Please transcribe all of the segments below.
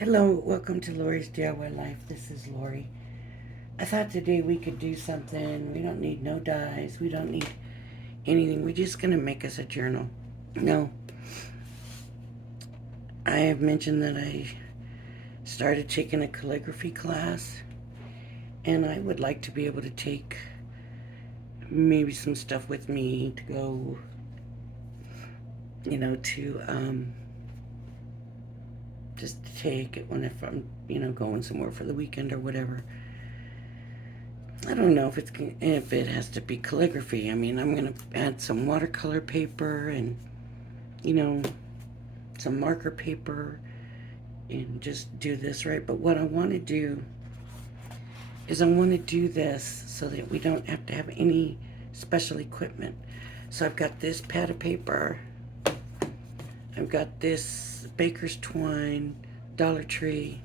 Hello, welcome to Lori's DIY Life. This is Lori. I thought today we could do something. We don't need no dyes. We don't need anything. We're just going to make us a journal. No, I have mentioned that I started taking a calligraphy class, and I would like to be able to take maybe some stuff with me to go, to just to take it when if I'm, going somewhere for the weekend or whatever. I don't know if it has to be calligraphy. I mean, I'm gonna add some watercolor paper and you know some marker paper and just do this right. But what I want to do is I want to do this so that we don't have to have any special equipment. So I've got this pad of paper. I've got this Baker's twine, Dollar Tree,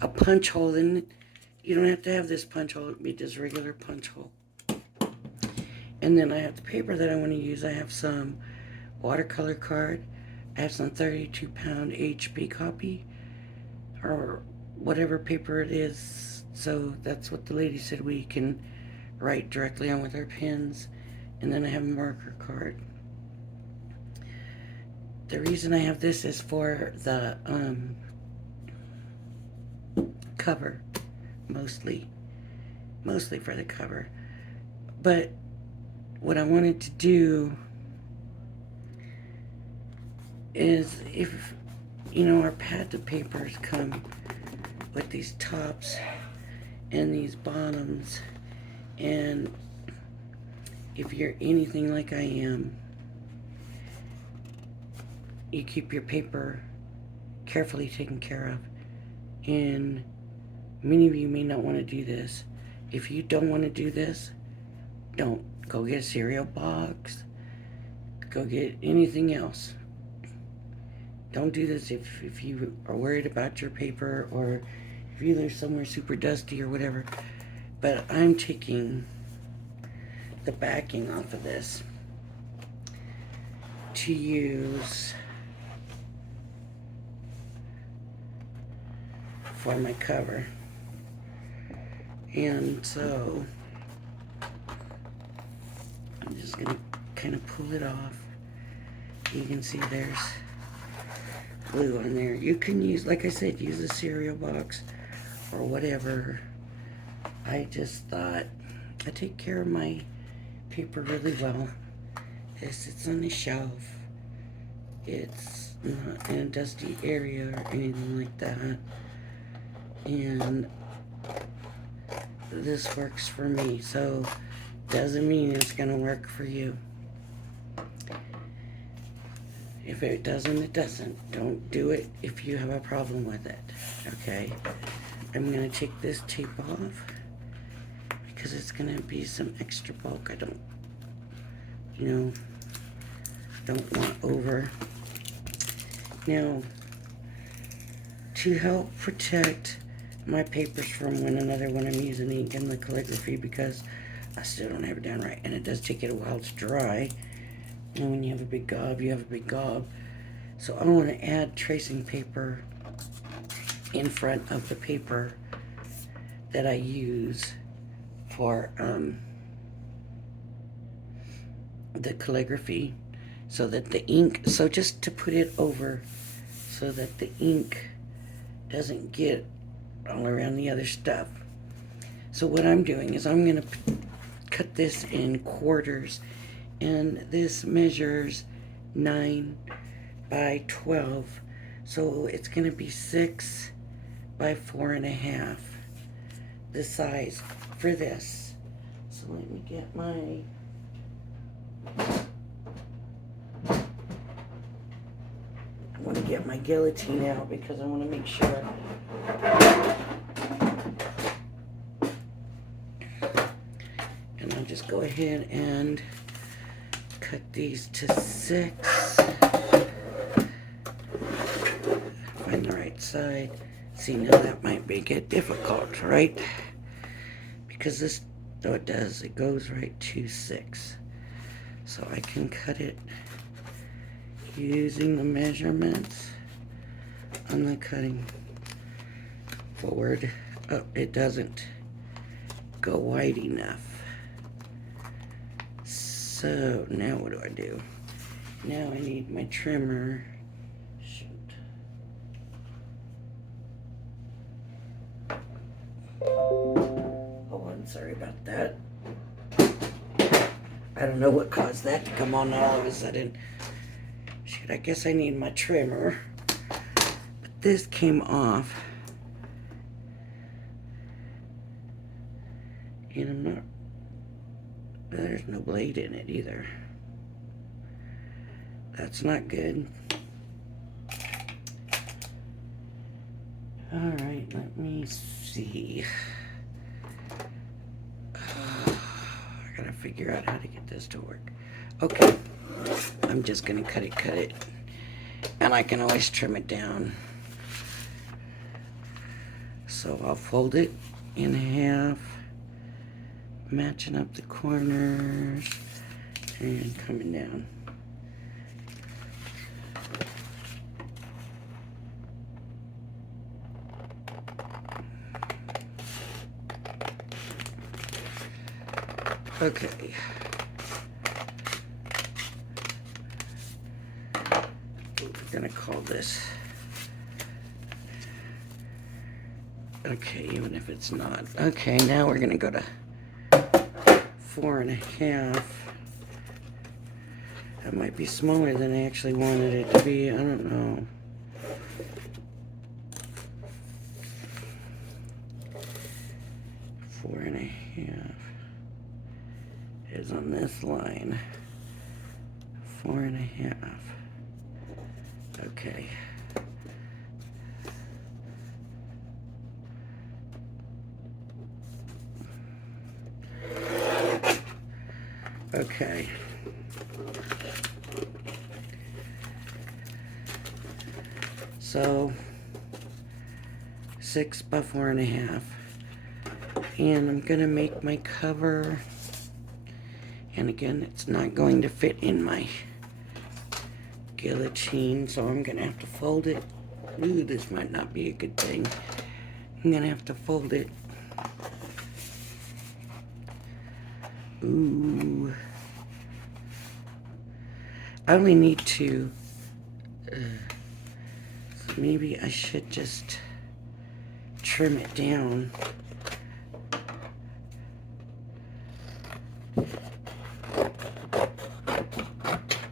a punch hole in it. You don't have to have this punch hole. It'd be just regular punch hole. And then I have the paper that I want to use. I have some watercolor card. I have some 32-pound HB copy or whatever paper it is. So that's what the lady said we can write directly on with our pens. And then I have a marker card. The reason I have this is for the cover, mostly for the cover. But what I wanted to do is if our pad of papers come with these tops and these bottoms, and if you're anything like I am, you keep your paper carefully taken care of. And many of you may not want to do this. If you don't want to do this, don't. Go get a cereal box. Go get anything else. Don't do this if you are worried about your paper or if you live somewhere super dusty or whatever. But I'm taking the backing off of this to use for my cover. And so I'm just going to kind of pull it off. You can see there's glue on there. You can use, like I said, use a cereal box or whatever. I just thought I take care of my paper really well. It sits on the shelf. It's not in a dusty area or anything like that. And this works for me, so doesn't mean it's gonna work for you. If it doesn't, it doesn't. Don't do it if you have a problem with it, okay? I'm gonna take this tape off because it's gonna be some extra bulk. I don't want over. Now, to help protect my papers from one another when I'm using ink and the calligraphy, because I still don't have it down right, and it does take it a while to dry. And when you have a big gob, you have a big gob. So I want to add tracing paper in front of the paper that I use for the calligraphy, so that the ink, so just to put it over so that the ink doesn't get all around the other stuff. So what I'm doing is I'm going to cut this in quarters, and this measures 9 by 12, so it's going to be 6 by 4.5, the size for this. So let me get my I want to get my guillotine out because I want to make sure. And I'll just go ahead and cut these to 6. Find the right side. See, now that might make it difficult, right? Because this, though it does, it goes right to 6. So I can cut it using the measurements on the cutting forward. Oh, it doesn't go wide enough. So now what do I do? Now I need my trimmer. Shoot. Oh, I'm sorry about that. I don't know what caused that to come on all of a sudden. Shoot, I guess I need my trimmer. But this came off. And I'm not, there's no blade in it either. That's not good. Alright, let me see. I gotta figure out how to get this to work. Okay, I'm just gonna cut it. And I can always trim it down. So I'll fold it in half, matching up the corners, and coming down. Okay. We're gonna call this. Okay, even if it's not. Okay, now we're gonna go to 4.5. That might be smaller than I actually wanted it to be. I don't know. Four and a half is on this line. 4.5. Okay. Okay. So 6 by 4.5. And I'm gonna make my cover. And again, it's not going to fit in my guillotine, so I'm gonna have to fold it. Ooh, this might not be a good thing. I'm gonna have to fold it. Ooh. I only need to, so maybe I should just trim it down.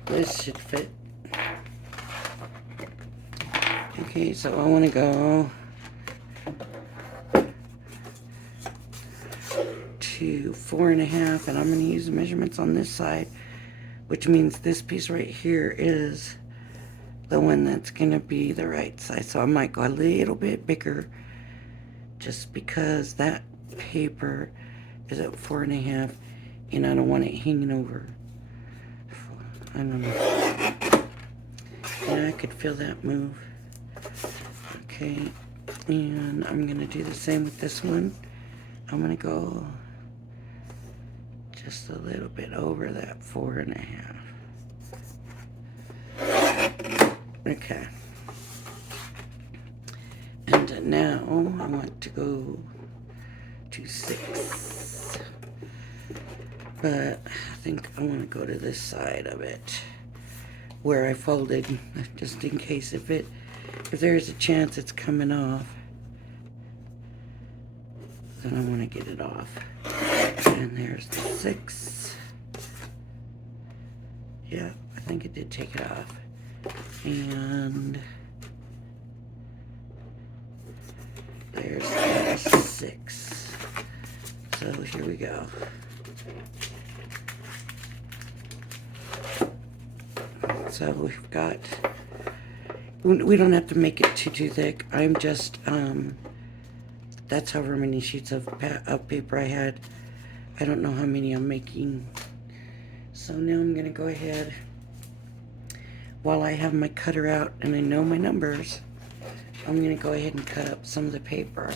This should fit. Okay, so I want to go to 4.5, and I'm going to use the measurements on this side, which means this piece right here is the one that's going to be the right size. So I might go a little bit bigger just because that paper is at 4.5 and I don't want it hanging over. I don't know. Yeah, I could feel that move. Okay, and I'm going to do the same with this one. I'm going to go just a little bit over that 4.5. Okay. And now I want to go to 6. But I think I want to go to this side of it where I folded, just in case if there's a chance it's coming off, then I want to get it off. And there's the 6. Yeah, I think it did take it off. And there's the 6. So here we go. So we've got, we don't have to make it too thick. I'm just, that's however many sheets of paper I had. I don't know how many I'm making. So now I'm going to go ahead, while I have my cutter out and I know my numbers, I'm going to go ahead and cut up some of the paper.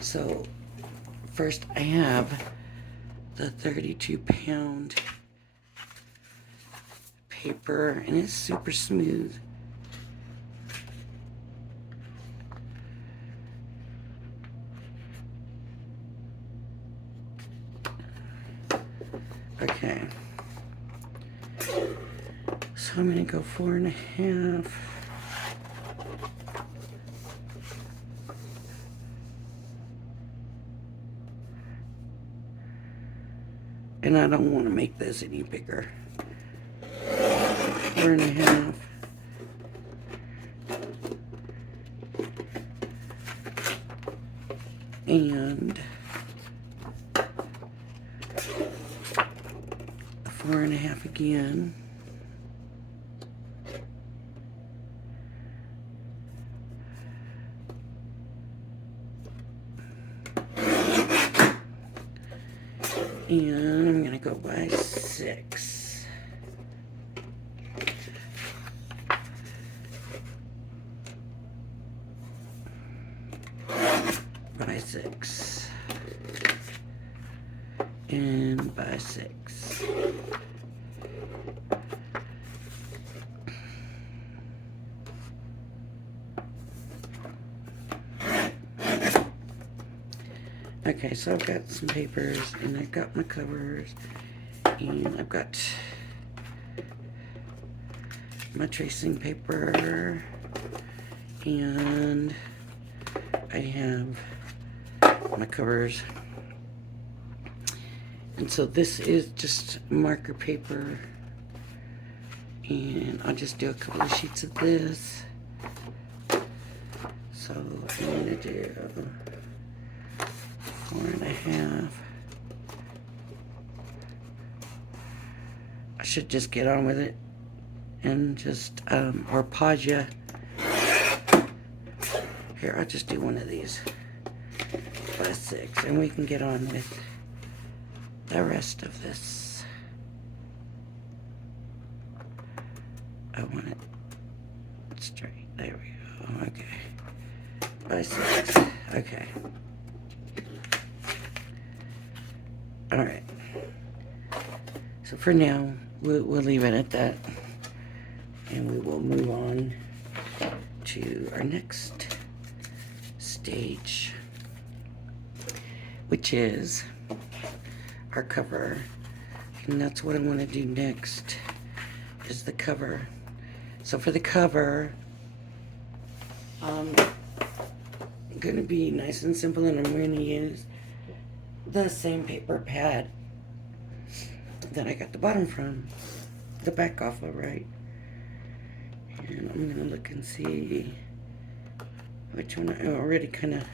So first I have the 32-pound paper, and it's super smooth. Okay. So I'm gonna go 4.5. And I don't want to make this any bigger. 4.5. And 4.5 again. And I'm gonna go by 6. By 6. And by 6. Okay, so I've got some papers, and I've got my covers, and I've got my tracing paper, and I have my covers. And so this is just marker paper, and I'll just do a couple of sheets of this. So I'm gonna do 4.5. I should just get on with it and just, or pause ya. Here, I'll just do one of these by 6, and we can get on with the rest of this. I want it straight. There we go. Okay. By 6. Okay. All right. So for now, we'll leave it at that, and we will move on to our next stage, which is our cover. And that's what I want to do next, is the cover. So for the cover, I'm gonna be nice and simple, and I'm gonna use the same paper pad that I got the bottom from, the back off of, right? And I'm gonna look and see which one. I already kind of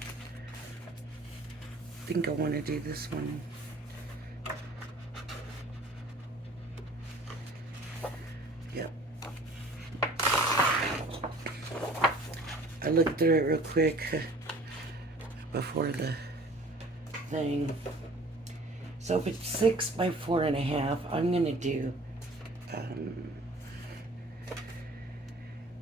think I want to do this one. Yep. I looked through it real quick before the thing. So if it's 6 by 4.5, I'm gonna do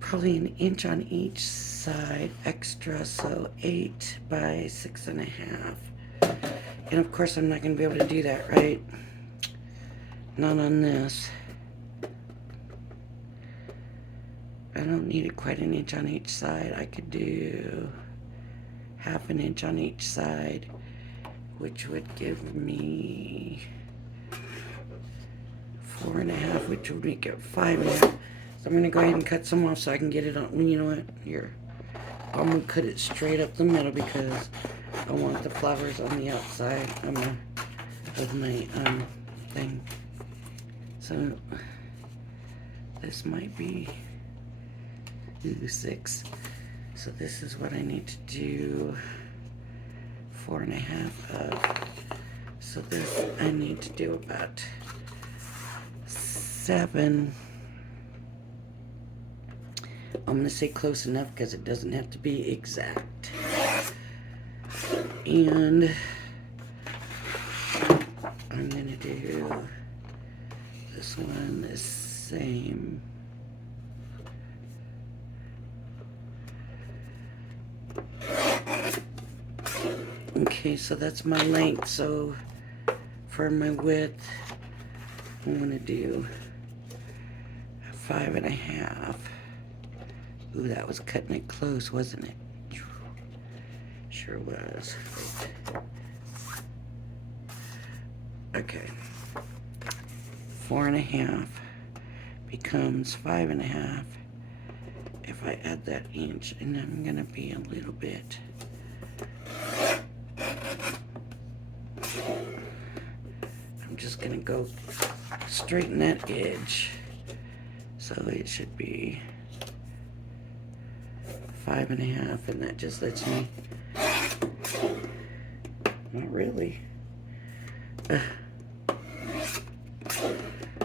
probably an inch on each side extra, so 8 by 6.5. And of course I'm not gonna be able to do that, right? Not on this. I don't need it quite an inch on each side. I could do half an inch on each side, which would give me 4.5, which would make it 5.5. So I'm gonna go ahead and cut some off so I can get it on. You know what? Here, I'm gonna cut it straight up the middle because I want the flowers on the outside of my thing. So this might be 6. So this is what I need to do. 4.5 of. So this I need to do about 7. I'm gonna say close enough because it doesn't have to be exact. And I'm gonna do this one the same. Okay, so that's my length. So for my width, I'm gonna do 5.5. Ooh, that was cutting it close, wasn't it? Sure was. Okay. 4.5 becomes 5.5 if I add that inch, and I'm gonna be a little bit I'm just gonna go straighten that edge, so it should be 5.5, and that just lets me, not really.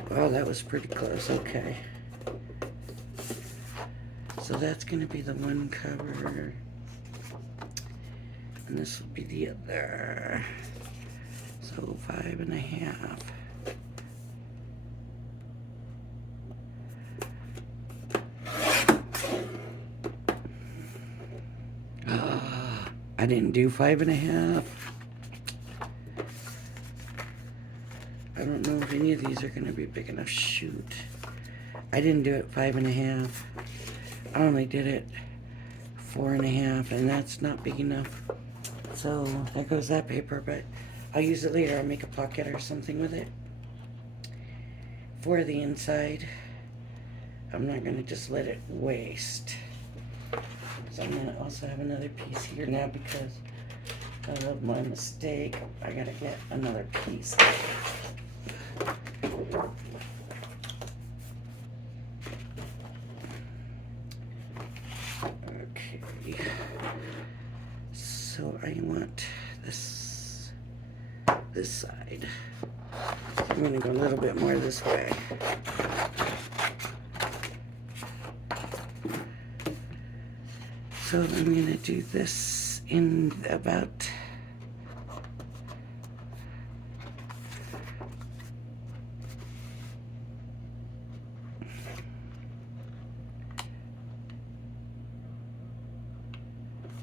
Oh, that was pretty close. Okay. So that's going to be the one cover. And this will be the other. So 5.5. I didn't do 5.5. I don't know if any of these are going to be big enough. Shoot. I didn't do it 5.5. I only did it 4.5, and that's not big enough. So there goes that paper, but I'll use it later. I'll make a pocket or something with it for the inside. I'm not going to just let it waste. So I'm going to also have another piece here now because of my mistake. I got to get another piece. Okay, so I want this side. I'm going to go a little bit more this way. So I'm going to do this in about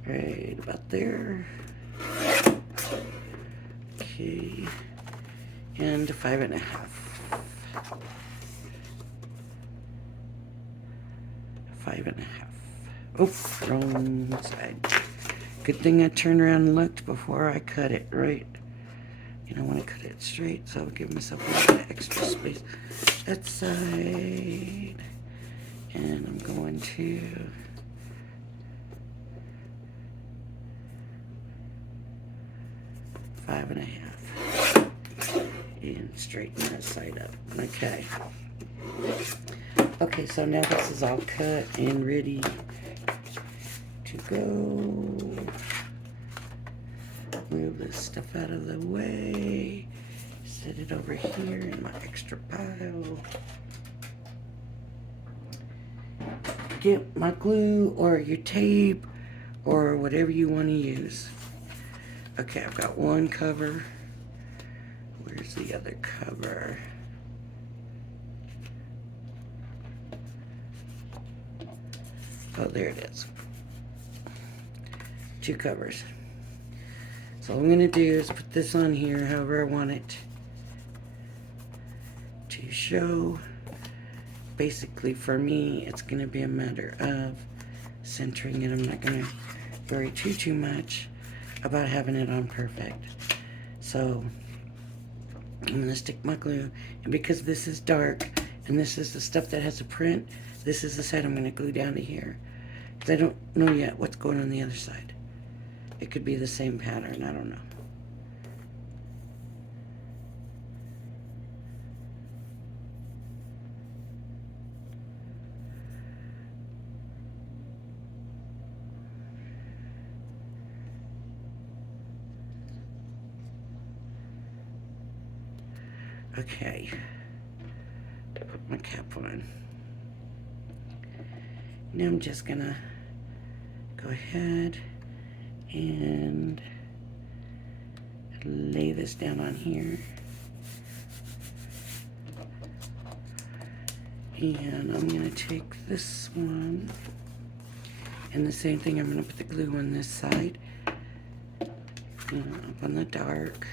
right about there. Okay, and 5.5. 5.5. Oh, wrong side. Good thing I turned around and looked before I cut it, right? You know, I want to cut it straight, so I'll give myself a little bit of extra space. That side. And I'm going to five and a half. And straighten that side up. Okay. Okay, so now this is all cut and ready to go. Move this stuff out of the way. Set it over here in my extra pile. Get my glue or your tape or whatever you want to use. Okay, I've got one cover. Where's the other cover? Oh, there it is. Two covers. So all I'm going to do is put this on here however I want it to show. Basically, for me, it's going to be a matter of centering it. I'm not going to worry too much about having it on perfect. So I'm going to stick my glue, and because this is dark and this is the stuff that has a print, this is the side I'm going to glue down to here, because I don't know yet what's going on the other side. It could be the same pattern, I don't know. Okay, put my cap on. Now I'm just gonna go ahead and lay this down on here. And I'm gonna take this one, and the same thing, I'm gonna put the glue on this side, up on the dark.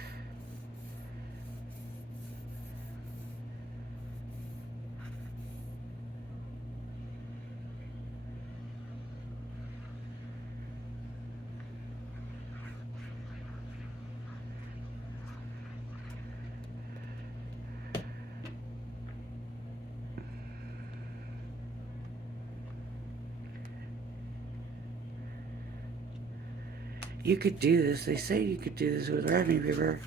you could do this. They say you could do this with wrapping paper.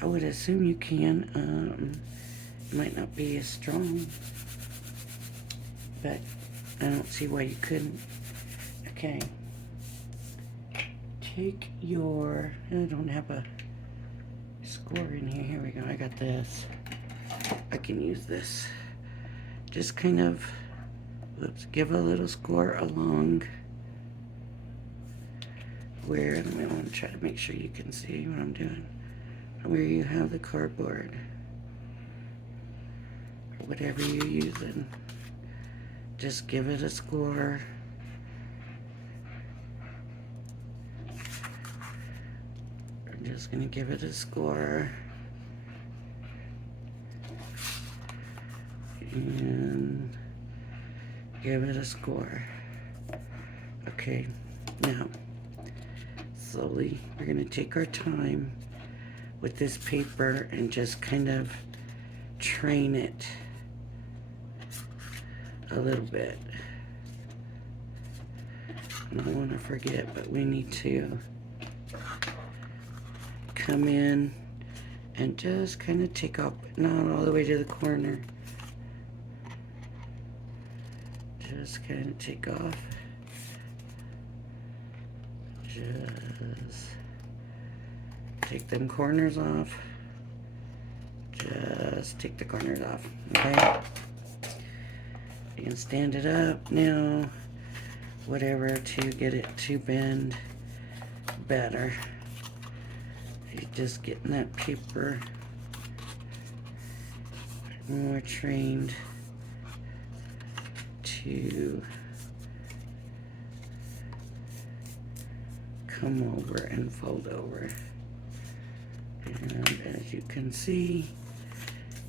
I would assume you can. It might not be as strong, but I don't see why you couldn't. Okay. Take your, I don't have a score in here. Here we go. I got this. I can use this. Just kind of, let's give a little score along where, I want to try to make sure you can see what I'm doing. Where you have the cardboard, or whatever you're using. Just give it a score. I'm just going to give it a score. And give it a score. Okay, now slowly we're going to take our time with this paper and just kind of train it a little bit. I don't want to forget, but we need to come in and just kind of take off, not all the way to the corner. Just kind of take off. Just take them corners off. Just take the corners off, okay? You can stand it up now, whatever, to get it to bend better. You're just getting that paper more trained to come over and fold over. And as you can see,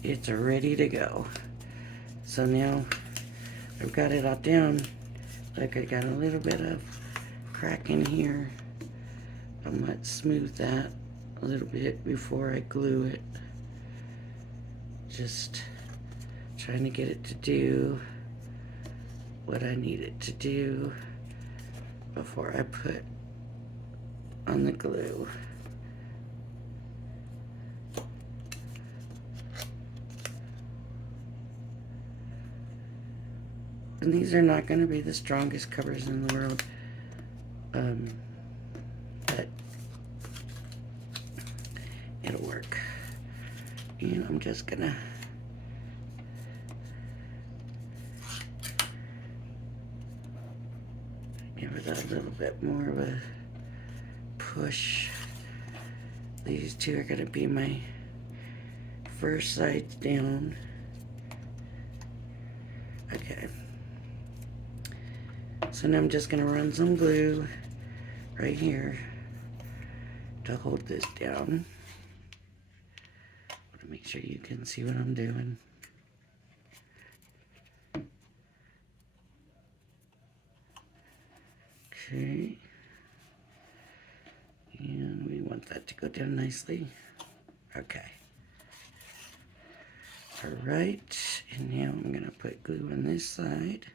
it's ready to go. So now I've got it all down. Like, I got a little bit of crack in here. I might smooth that a little bit before I glue it. Just trying to get it to do what I need it to do before I put on the glue. And these are not going to be the strongest covers in the world, but it'll work. And I'm just gonna give it a little bit more of a push. These two are gonna be my first sides down. Okay. So now I'm just gonna run some glue right here to hold this down. To make sure you can see what I'm doing. Okay. And we want that to go down nicely. Okay. All right, and now I'm gonna put glue on this side.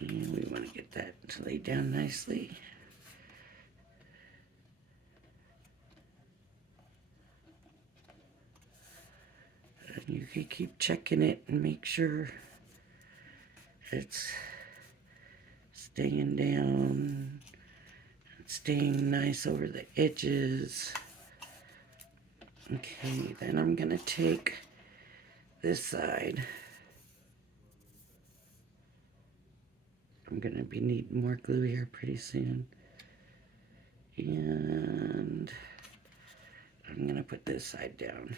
And we want to get that to lay down nicely. And you can keep checking it and make sure it's staying down, staying nice over the edges. Okay, then I'm gonna take this side. I'm gonna be needing more glue here pretty soon. And I'm gonna put this side down.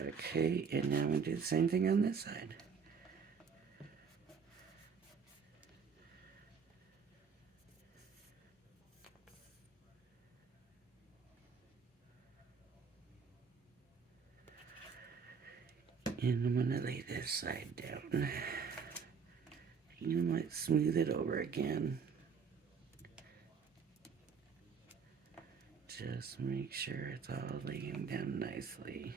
Okay, and now I'm gonna do the same thing on this side. And I'm gonna lay this side down. You might smooth it over again. Just make sure it's all laying down nicely.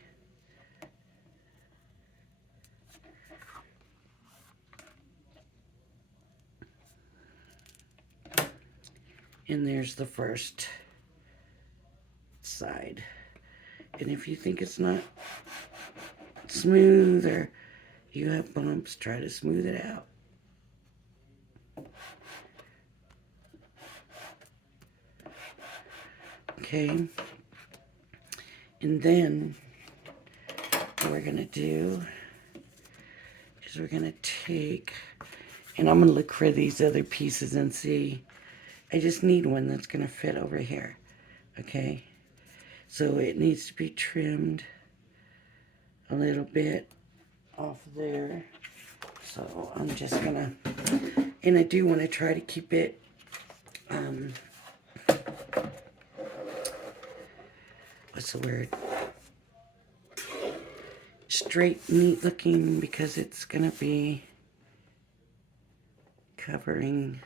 And there's the first side. And if you think it's not smooth or you have bumps, try to smooth it out. Okay. And then what we're gonna do is we're gonna take, and I'm gonna look for these other pieces and see. I just need one that's gonna fit over here. Okay. So it needs to be trimmed a little bit off there. So I'm just gonna, and I do want to try to keep it what's the word, straight, neat looking, because it's gonna be covering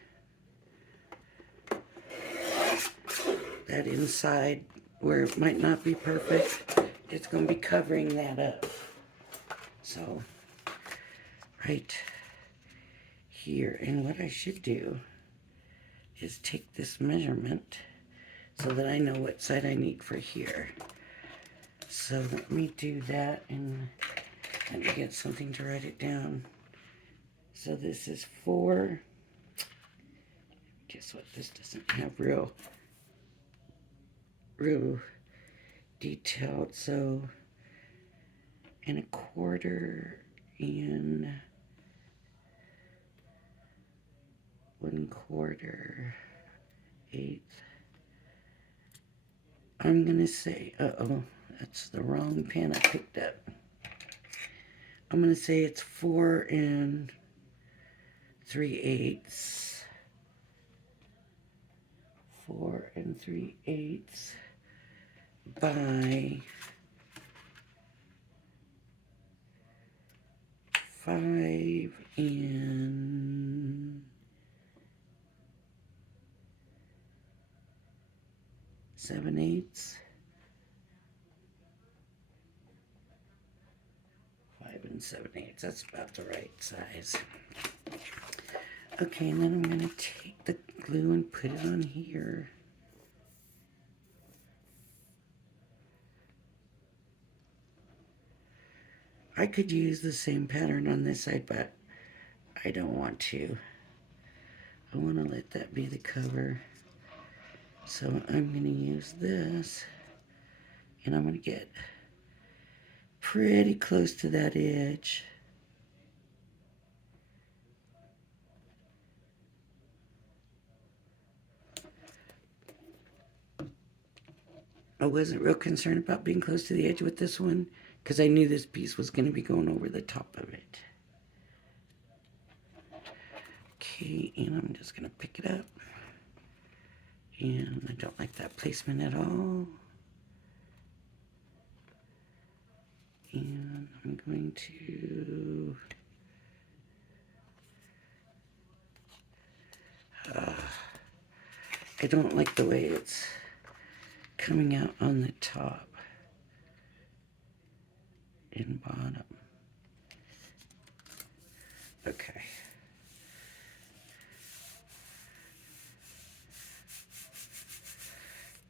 that inside where it might not be perfect. It's gonna be covering that up. So right here, and what I should do is take this measurement so that I know what side I need for here. So let me do that and kind of get something to write it down. So this is 4. Guess what? This doesn't have real detailed. So 1/4 and 1/4 1/8. I'm gonna say, uh-oh, that's the wrong pen I picked up. I'm gonna say it's 4 3/8. 4 3/8 by 5 7/8. 5 7/8. That's about the right size. Okay, and then I'm gonna take the glue and put it on here. I could use the same pattern on this side, but I don't want to. I want to let that be the cover. So I'm going to use this, and I'm going to get pretty close to that edge. I wasn't real concerned about being close to the edge with this one because I knew this piece was going to be going over the top of it. Okay, and I'm just going to pick it up. And I don't like that placement at all. And I'm going to I don't like the way it's coming out on the top and bottom. Okay.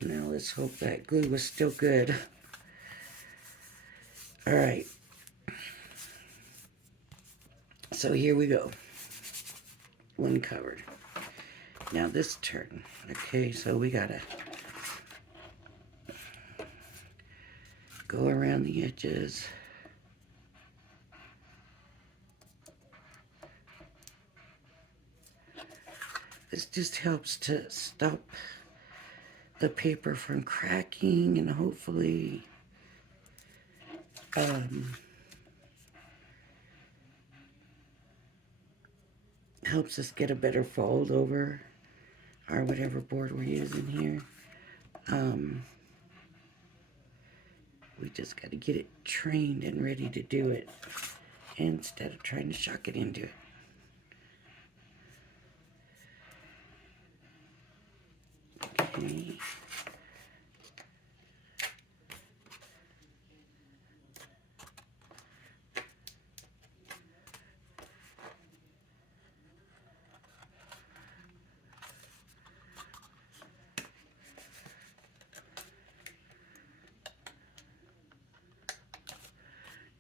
Now let's hope that glue was still good. All right. So here we go. One covered. Now this turn. Okay, so we gotta go around the edges. This just helps to stop the paper from cracking and hopefully helps us get a better fold over our whatever board we're using here. We just got to get it trained and ready to do it instead of trying to shock it into it. Okay.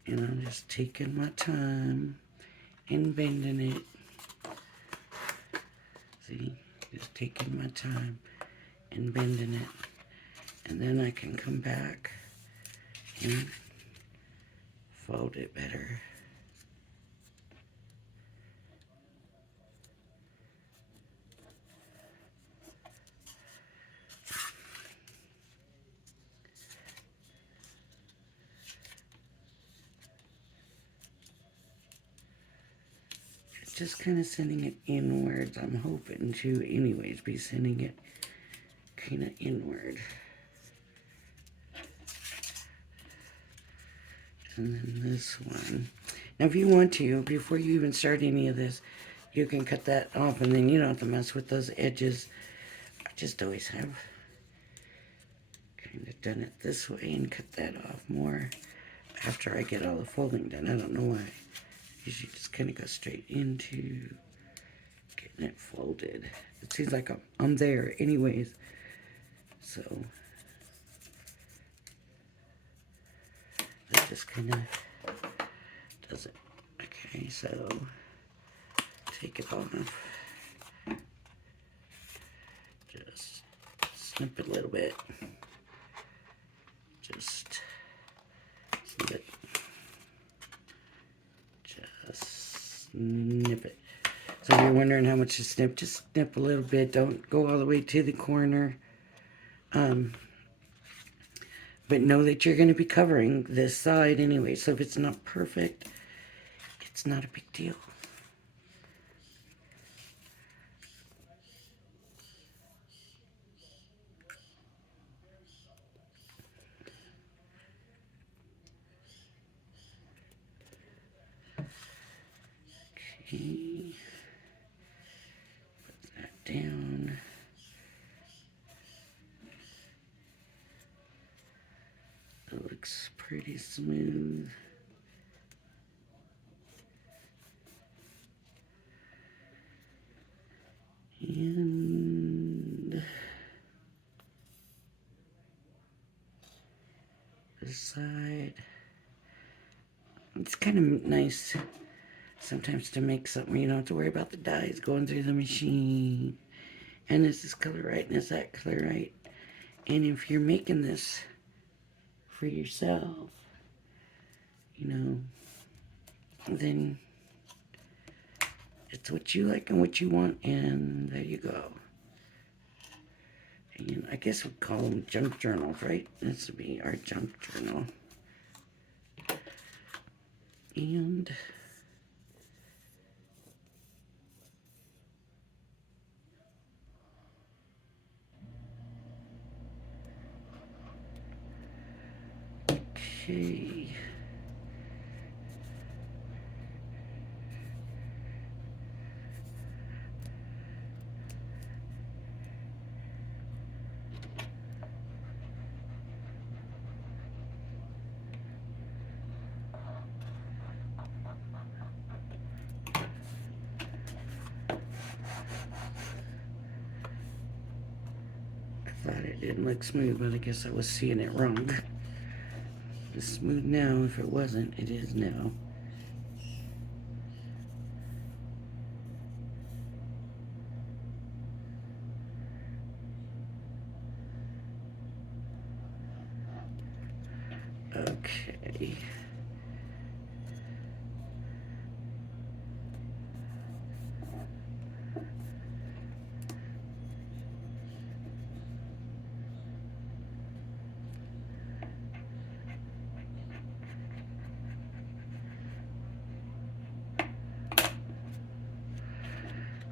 And I'm just taking my time and bending it. See, just taking my time and bending it. And then I can come back and fold it better. Just kind of sending it inwards. I'm hoping to anyways be sending it kind of inward. And then this one. Now if you want to, before you even start any of this, you can cut that off and then you don't have to mess with those edges. I just always have kind of done it this way and cut that off more after I get all the folding done. I don't know why. You should just kind of go straight into getting it folded. It seems like I'm there anyways. So that just kind of does it. Okay, so take it off. Just snip it a little bit. Just snip it. Just snip it. So if you're wondering how much to snip, just snip a little bit. Don't go all the way to the corner. But know that you're going to be covering this side anyway. So if it's not perfect, it's not a big deal. Okay. Put that down. It looks pretty smooth. And this side. It's kind of nice sometimes to make something you don't have to worry about the dyes going through the machine. And is this color right? And is that color right? And if you're making this for yourself, you know, then it's what you like and what you want, and there you go. And I guess we'd call them junk journals, right? This would be our junk journal. And okay. I thought it didn't look smooth, but I guess I was seeing it wrong. It's smooth now. If it wasn't, it is now. Okay.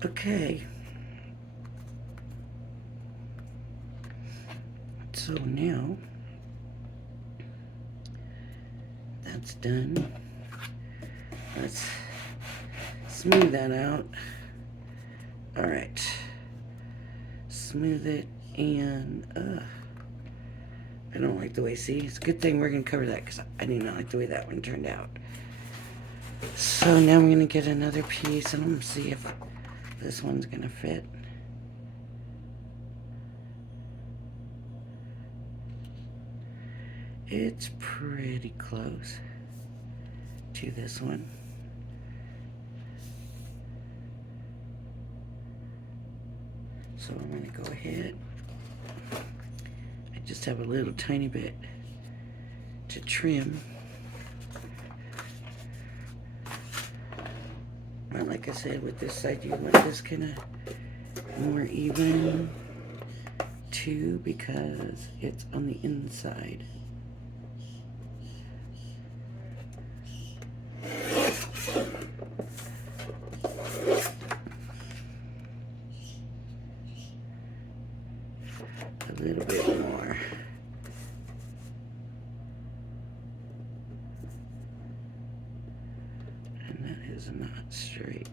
Okay. So now that's done. Let's smooth that out. All right. Smooth it, and I don't like the way, see, it's a good thing we're gonna cover that because I do not like the way that one turned out. So now I'm gonna get another piece and I'm gonna see if this one's gonna fit. It's pretty close. to this one. So I'm going to go ahead. I just have a little tiny bit to trim. Well, like I said, with this side, you want this kind of more even too, because it's on the inside. A little bit more. And that is not straight.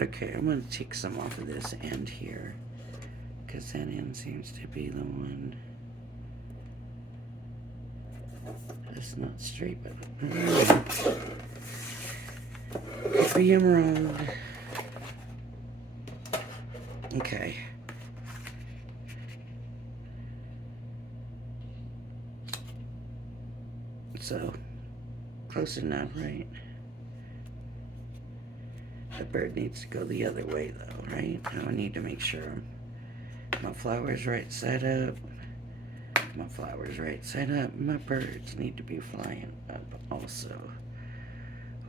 Okay, I'm going to take some off of this end here, because that end seems to be the one that's not straight, but could be wrong. Okay. So, close enough, right? The bird needs to go the other way though, right? Now I need to make sure my flower's right side up. My flower's right side up. My birds need to be flying up also.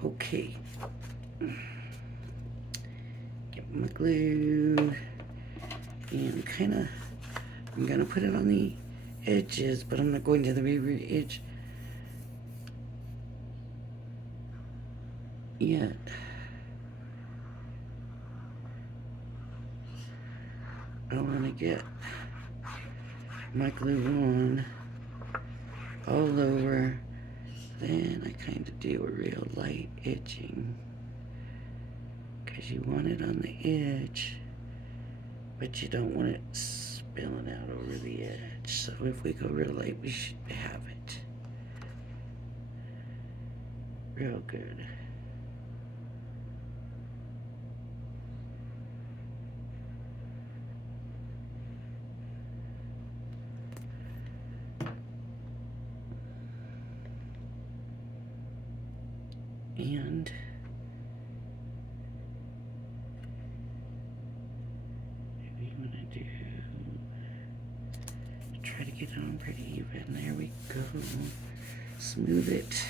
Okay. Get my glue. And kinda, I'm gonna put it on the edges, but I'm not going to the very edge yet. I want to get my glue on all over. Then I kind of do a real light edging, because you want it on the edge, but you don't want it spilling out over the edge. So if we go real light, we should have it real good. And maybe what I do, try to get it on pretty even. There we go. Smooth it.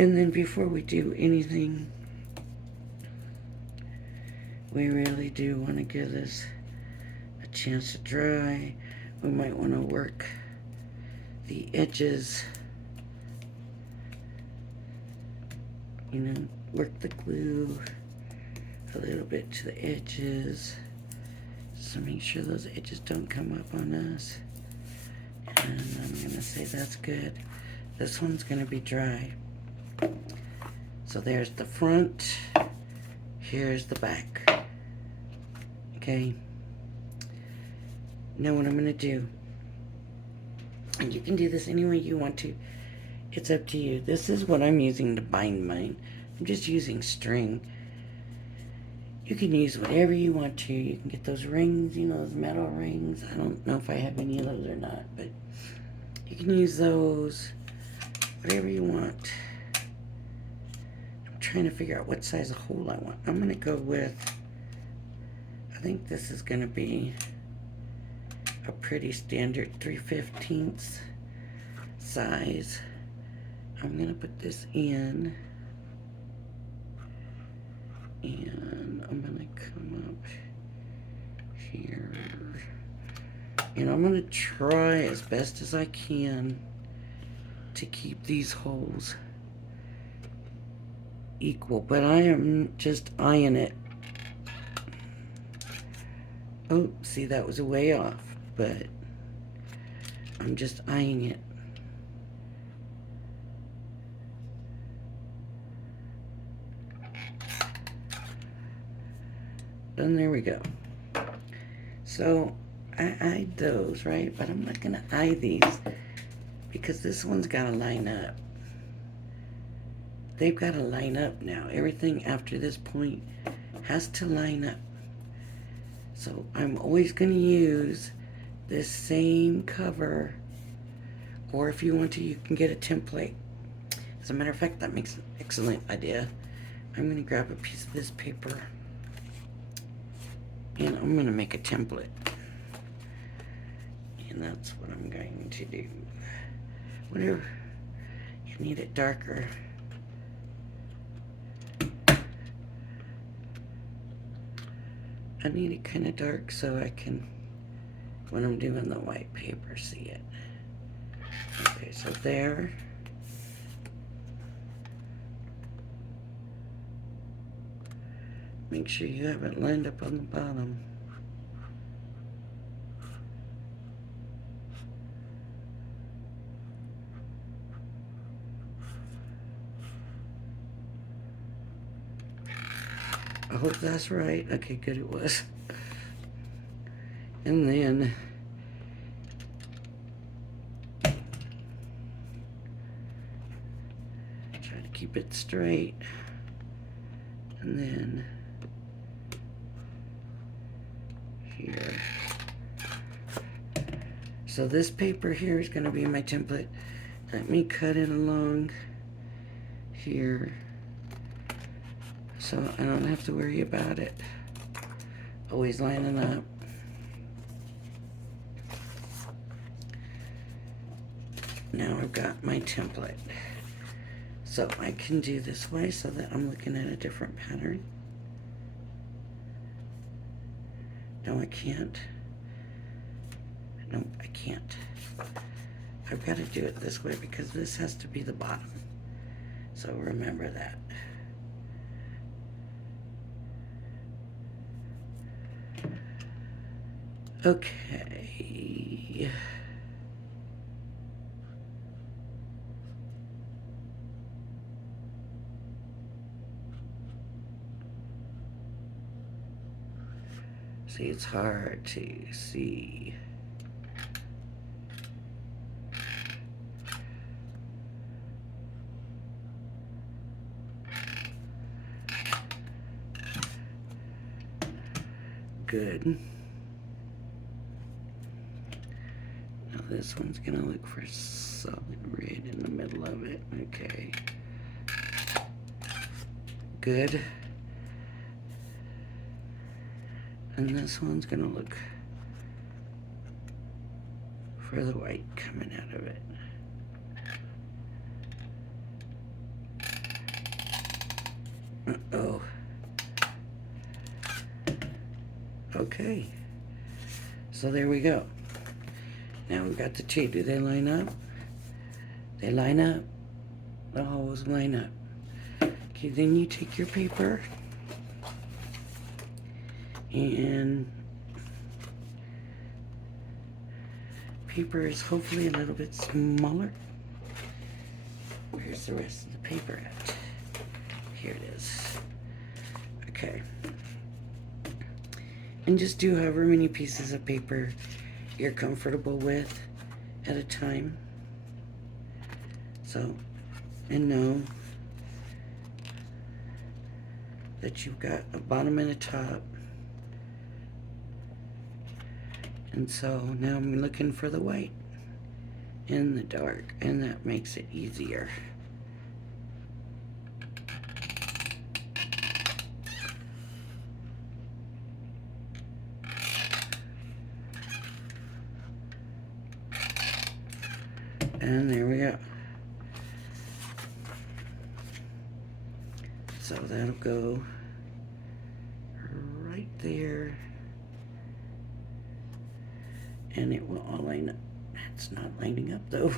And then before we do anything, we really do want to give this a chance to dry. We might want to work the edges, you know, work the glue a little bit to the edges, so make sure those edges don't come up on us. And I'm gonna say that's good. This one's gonna be dry. So there's the front, here's the back. Okay, now what I'm gonna do, and you can do this any way you want to, it's up to you. This is what I'm using to bind mine. I'm just using string. You can use whatever you want to. You can get those rings, you know, those metal rings. I don't know if I have any of those or not, but you can use those, whatever you want. I'm trying to figure out what size of hole I want. I'm gonna go with, I think this is gonna be a pretty standard 3/15 size. I'm gonna put this in, and I'm gonna come up here, and I'm gonna try as best as I can to keep these holes equal, but I am just eyeing it. Oh, see, that was a way off, but I'm just eyeing it. And there we go. So I eyed those, right? But I'm not gonna eye these because this one's gotta line up. They've gotta line up now. Everything after this point has to line up. So I'm always gonna use this same cover, or if you want to, you can get a template. As a matter of fact, that makes an excellent idea. I'm gonna grab a piece of this paper and I'm gonna make a template. And that's what I'm going to do. Whatever, you need it darker. I need it kind of dark so I can, when I'm doing the white paper, see it. Okay, so there. Make sure you have it lined up on the bottom. I hope that's right. Okay, good, it was. And then try to keep it straight. And then here. So this paper here is going to be my template. Let me cut it along here so I don't have to worry about it always lining up. Now I've got my template. So I can do this way so that I'm looking at a different pattern. No, I can't. No, I can't. I've got to do it this way because this has to be the bottom. So remember that. Okay. See, it's hard to see. Good. Now this one's gonna look for solid red in the middle of it. Okay. Good. And this one's gonna look for the white coming out of it. Uh-oh. Okay. So there we go. Now we've got the two. Do they line up? They line up. They always line up. Okay, then you take your paper and paper is hopefully a little bit smaller. Where's the rest of the paper at? Here it is. Okay. And just do however many pieces of paper you're comfortable with at a time. So, and know that you've got a bottom and a top. And so now I'm looking for the white in the dark, and that makes it easier. And there we go. So that'll go right there. And it will all line up. It's not lining up though.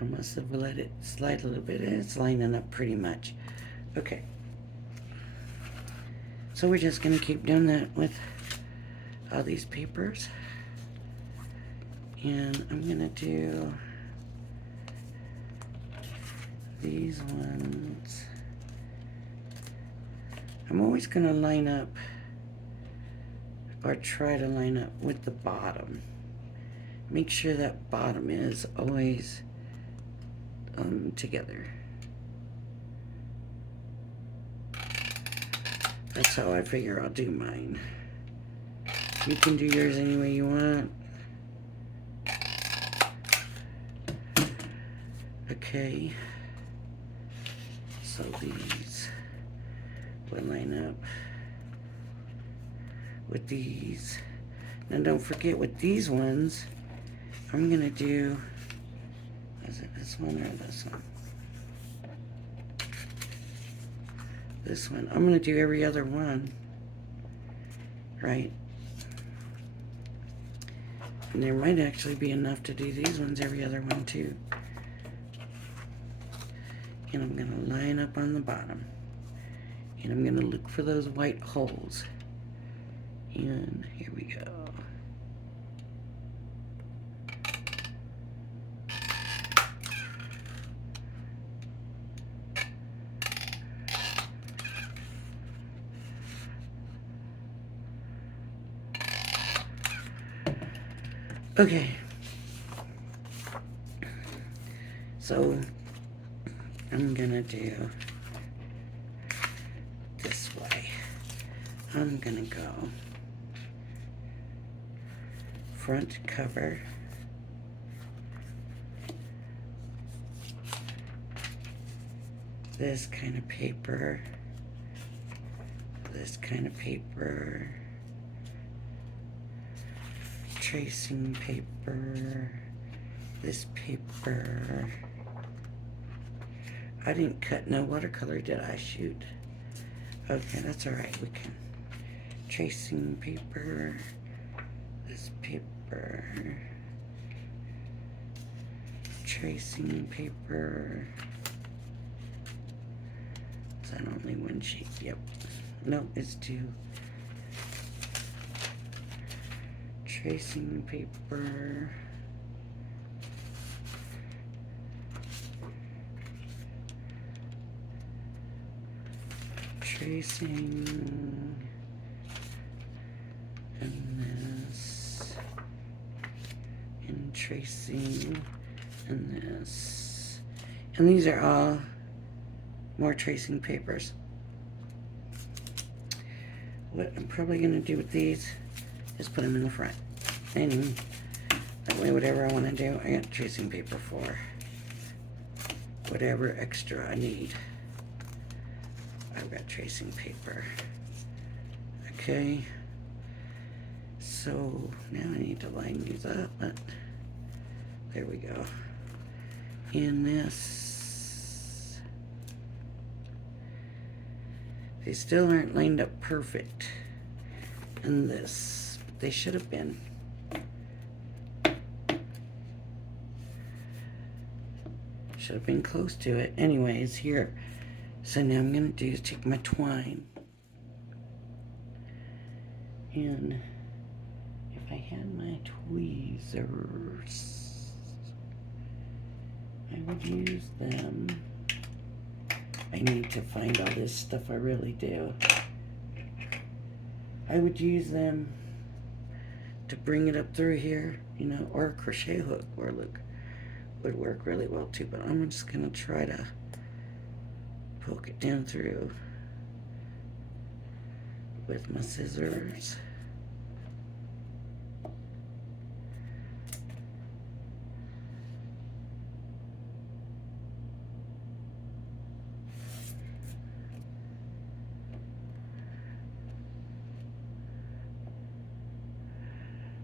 I must have let it slide a little bit, and it's lining up pretty much. Okay. So we're just gonna keep doing that with all these papers. And I'm gonna do these ones I'm always going to line up, or try to line up with the bottom. Make sure that bottom is always together. That's how I figure I'll do mine. You can do yours any way you want. Okay. So these will line up with these. Now don't forget with these ones, I'm gonna do, is it this one or this one? This one. I'm gonna do every other one, right? And there might actually be enough to do these ones every other one too. And I'm gonna line up on the bottom. And I'm gonna look for those white holes. And here we go. Okay. So I'm gonna do this way. I'm gonna go front cover, this kind of paper, this kind of paper, tracing paper, this paper. I didn't cut no watercolor, did I? Shoot. Okay, that's all right. We can. Tracing paper, this paper, tracing paper. Is that only one sheet? Yep. No, it's two. Tracing paper. Tracing. And this. And tracing. And this. And these are all more tracing papers. What I'm probably going to do with these is put them in the front. And that way, whatever I want to do, I got tracing paper for. Whatever extra I need, I've got tracing paper. Okay. So now I need to line these up, but there we go. In this, they still aren't lined up perfect in this, but they should have been. Should have been close to it. Anyways, here. So now I'm going to do is take my twine. And if I had my tweezers, I would use them. I need to find all this stuff, I really do. I would use them to bring it up through here, you know, or a crochet hook or look would work really well too, but I'm just gonna try to poke it down through with my scissors.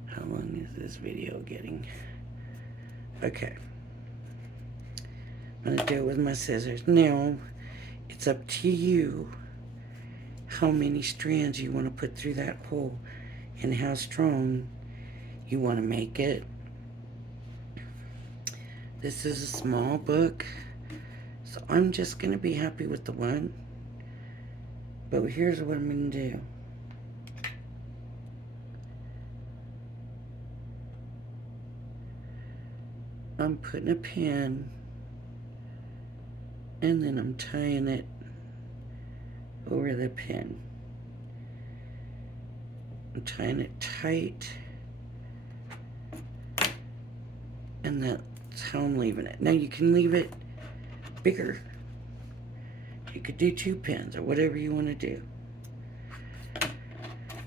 How long is this video getting? Okay. I'm gonna do it with my scissors. Now, it's up to you how many strands you want to put through that hole and how strong you want to make it. This is a small book, so I'm just gonna be happy with the one. But here's what I'm gonna do. I'm putting a pin and then I'm tying it over the pin. I'm tying it tight, and that's how I'm leaving it. Now you can leave it bigger. You could do 2 pins or whatever you want to do.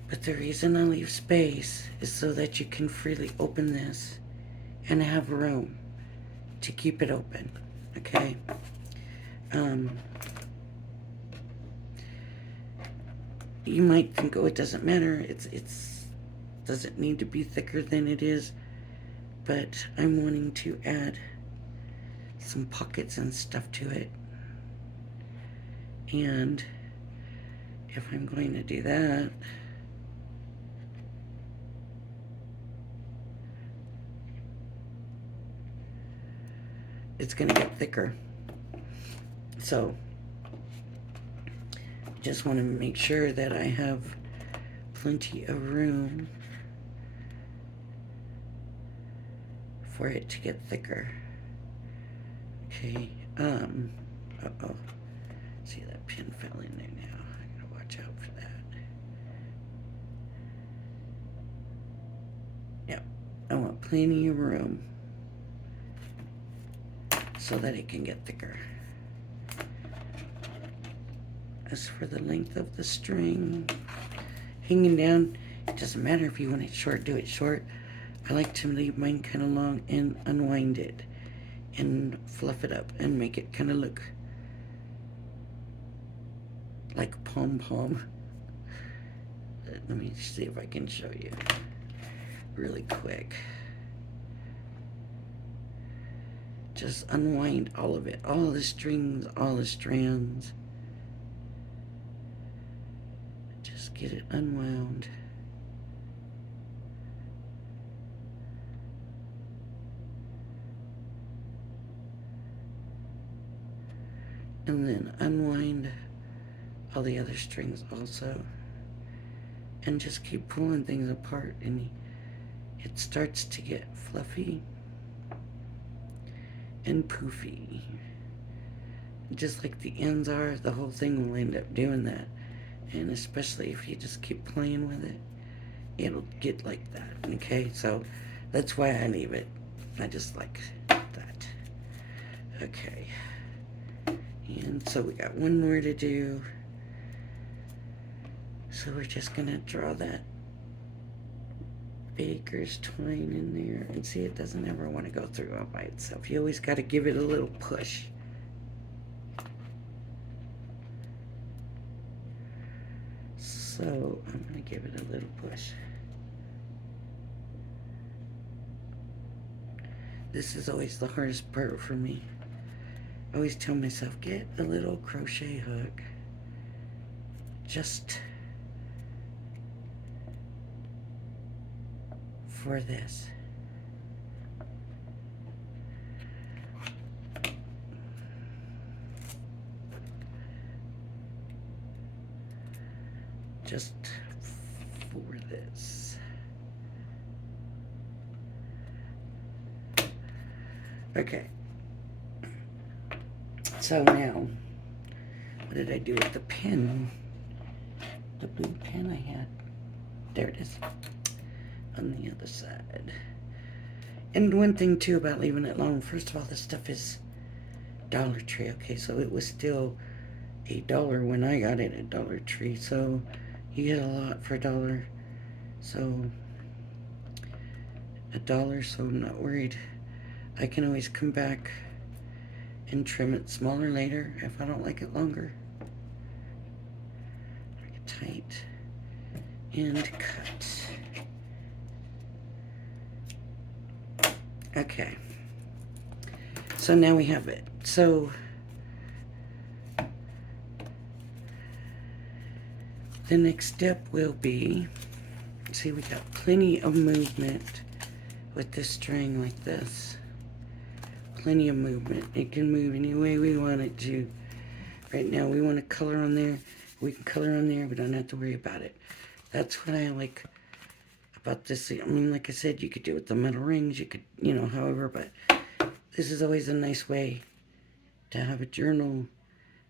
But the reason I leave space is so that you can freely open this and have room to keep it open, okay? You might think, oh, it doesn't matter. It's doesn't need to be thicker than it is, but I'm wanting to add some pockets and stuff to it. And if I'm going to do that, it's going to get thicker. So just want to make sure that I have plenty of room for it to get thicker. Okay, uh-oh. See, that pin fell in there now. I gotta watch out for that. Yep, I want plenty of room so that it can get thicker. As for the length of the string hanging down, it doesn't matter if you want it short, do it short. I like to leave mine kind of long and unwind it and fluff it up and make it kind of look like pom-pom. Let me see if I can show you really quick. Just unwind all of it, all the strings, all the strands. Just get it unwound. And then unwind all the other strings also. And just keep pulling things apart, and it starts to get fluffy and poofy. Just like the ends are, the whole thing will end up doing that. And especially if you just keep playing with it, it'll get like that, okay? So that's why I leave it. I just like that. Okay. And so we got one more to do. So we're just gonna draw that baker's twine in there. And see, it doesn't ever want to go through all by itself. You always got to give it a little push. So I'm gonna give it a little push. This is always the hardest part for me. I always tell myself, get a little crochet hook. Just for this. Just for this. Okay. So now, what did I do with the pin? The blue pin I had. There it is. On the other side. And one thing too about leaving it long, first of all, this stuff is Dollar Tree, okay? So it was still $8 when I got it at Dollar Tree. So you get a lot for $1. So $1, so I'm not worried. I can always come back and trim it smaller later if I don't like it longer. Make it tight and cut. Okay, so now we have it. So the next step will be, see, we got plenty of movement with this string like this. Plenty of movement. It can move any way we want it to. Right now we want to color on there. We can color on there. We don't have to worry about it. That's what I like about this. I mean, like I said, you could do it with the metal rings. You could, you know, however, but this is always a nice way to have a journal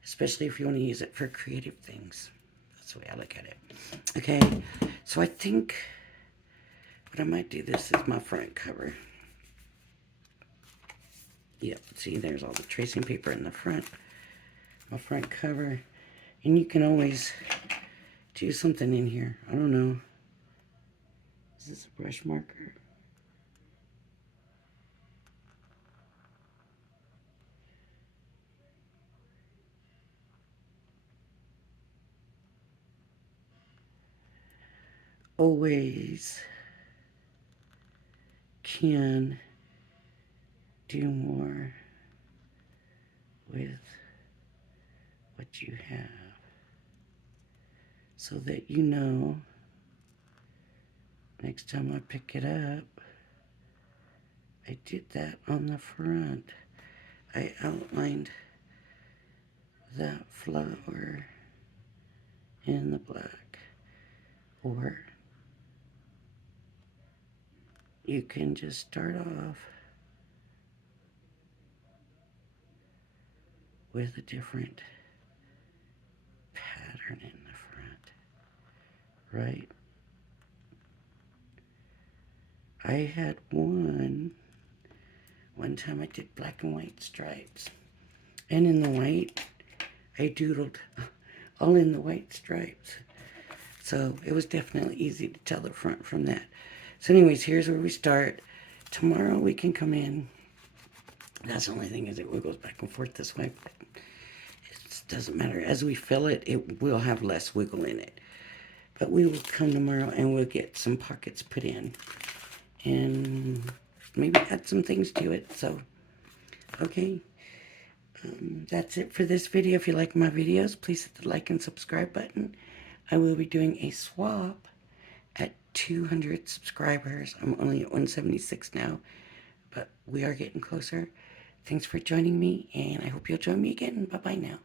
especially if you want to use it for creative things. That's the way I look at it. Okay, so I think what I might do, this is my front cover. Yep, see, there's all the tracing paper in the front. My front cover. And you can always do something in here. I don't know. Is this a brush marker? Always can do more with what you have, so that you know next time I pick it up, I did that on the front. I outlined that flower in the black. Or you can just start off with a different pattern in the front, right? I had one time I did black and white stripes. And in the white, I doodled all in the white stripes. So it was definitely easy to tell the front from that. So anyways, here's where we start. Tomorrow we can come in. That's the only thing, is it wiggles back and forth this way. But it doesn't matter. As we fill it, it will have less wiggle in it. But we will come tomorrow and we'll get some pockets put in. And maybe add some things to it. So, okay. That's it for this video. If you like my videos, please hit the like and subscribe button. I will be doing a swap at 200 subscribers. I'm only at 176 now, but we are getting closer. Thanks for joining me, and I hope you'll join me again. Bye-bye now.